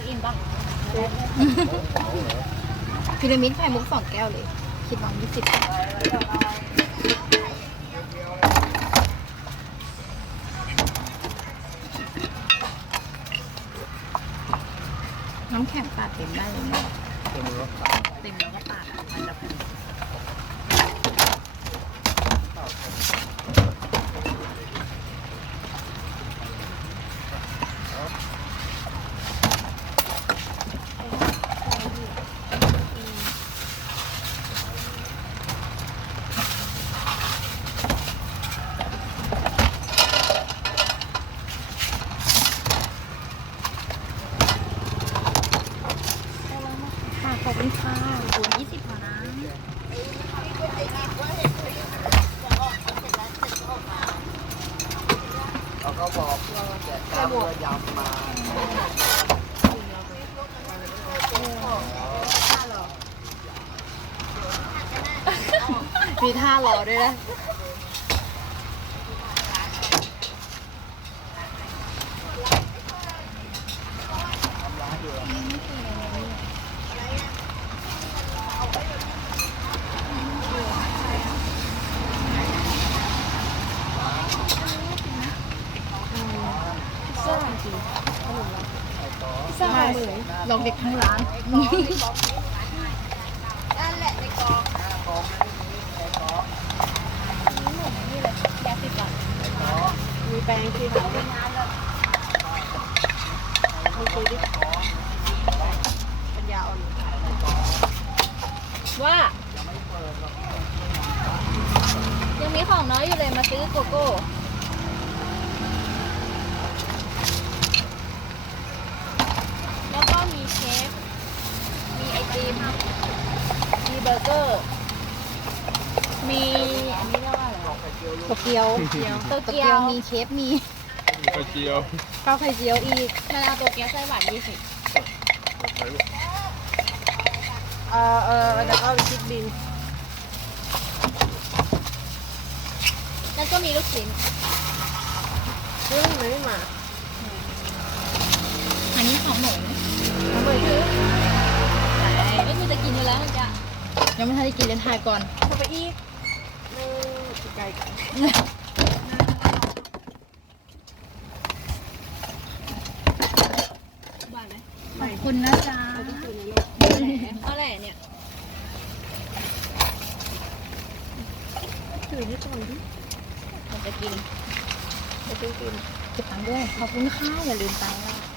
คืออินบ้างพีระมิดไข่มุกสองแก้วเลย คิดน้องยี่สิบน้ำแข็งปาดเต็มได้เลยเนี่ยเต็มแล้วก็ปาดมันจะ อบคุณค่ะคูณยี่สิบพอนะแล้วก็บอกแจกข้าวเพื่อยำมามีท่ารอด้วยนะ ใช่ลองเด็กทั้งร้านมีแปรงที่เขามีคุยดิปัญญาอ่อนว่า ยังมีของน้อยอยู่เลยมาซื้อโกโก้ แล้วก็มีเค้กมีไอติม มีเบ อร์เกอร์ มีอันนี้เรียกว่าอะไรโตเกียวโตโตเกีเกียยววมีเชฟมีไข่เจียวข้าวไข่เจียวอีกมะนาวโตเกียวไส้หวานยี่สิบเออเออแล้วก็ชิดบิน แล้วก็มีลูกชิ้นเรื่องมันไม่มา อันนี้ของหนู ยังไม่ทันได้กินเลนทายก่อนเข้าไปอีกไกลกันหวานไหมขอบคุณนะจ๊ะเท่าไหร่เนี่ยถือนี่ก่อนดิมันจะกินจะกินกินเก็บตังค์ด้วย ขอบคุณค่ะอย่าลืมตังค์นะ